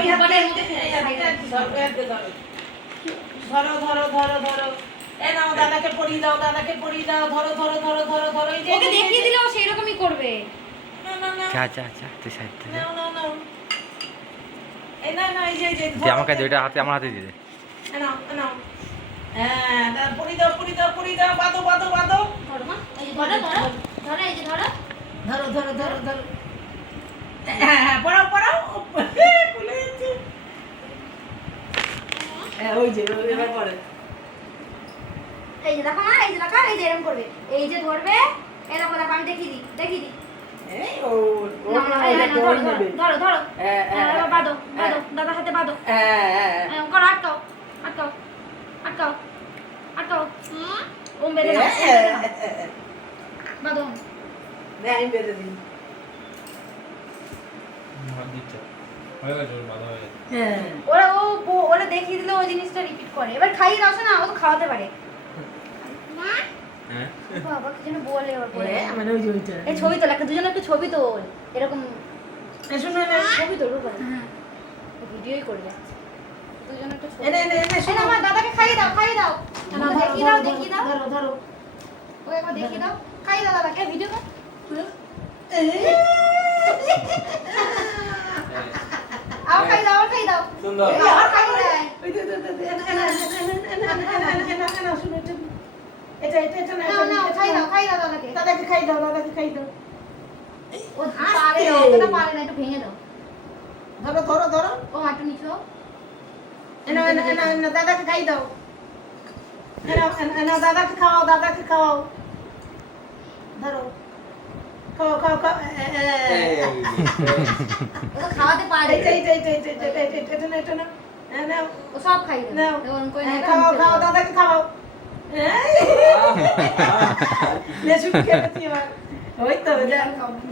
ধরো, ধরো। ধরো ধরো ধরো ধরো। এ নাও দাদাকে পরিয়ে দাও দাদাকে পরিয়ে দাও ধরো ধরো ধরো ধরো ধরো এই যে ওকে দেখিয়ে দিলে সেই রকমই করবে। না না না। যা যা যা তুই সাইড থেকে। যা নাও নাও। নাও না না এই যে এই যে দিয়ে আমাকে দুইটা হাতে আমার হাতে দিয়ে দে। নাও নাও। হ্যাঁ দাদা পরিয়ে দাও পরিয়ে দাও পরিয়ে দাও বাঁধো বাঁধো বাঁধো। ধরো মা। এই যে ধরো ধরো। ধরো এই যে ধরো। ধরো ধরো ধরো ধরো। হ্যাঁ হ্যাঁ হ্যাঁ ওই যে এবার পরে। এই যে দেখো না এই যে দেখো এই যে এরকম করবে। এই যে ধরবে এই দেখো দেখো আমি দেখিয়ে দিই দেখিয়ে দিই। ধরো ধরো হ্যাঁ, বাদো বাদো দাদার হাতে বাদো করো আটকাও আটকাও আটকাও আটকাও। ওম বেঁধে বাদো আমি বেঁধে দিই। ওরা ও- দেখিয়ে দিলে ওই জিনিসটা রিপিট করে। এবার খাইয়ে দাও শোনা ও তো খাওয়াতে পারে। বাবা কি যেন বলে ওর বলে। আমার ওই যে এই ছবি তোল একটা দুজনে একটু ছবি তোল। এরকম। এ, শোনো, এনে, ছবি তোল ভিডিওই করে যাচ্ছে। দুজনে একটু ছবি। এনে, এনে, এনে, এই শোনো। না, আমার দাদাকে খাইয়ে দাও খাইয়ে দাও। না, দেখিয়ে দাও ধরো, দেখিয়ে দাও। ধরো, ধরো। ও একবার দেখিয়ে দাও। খাইয়ে দাও দাদাকে। ভিডিও কর। শোনো, এটা- এটা, এটা, এটা না, না, নাও এটা খাইয়ে না। দাও খাইয়ে দাও দাদাকে দাদাকে খাই দাও দাদাকে খাই দাও ও। পারে না অতটা পারে না একটু ভেঙে দাও ধরো ধরো ধরো ও একটু নিচু দাও এনে এনে এনে এনে দাদাকে খাই দাও এনে এনে দাদাকে খাওয়াও দাদাকে খাওয়াও ধরো খাওয়াতে পারে ও সব খাই খাও দাদাকে ওই তো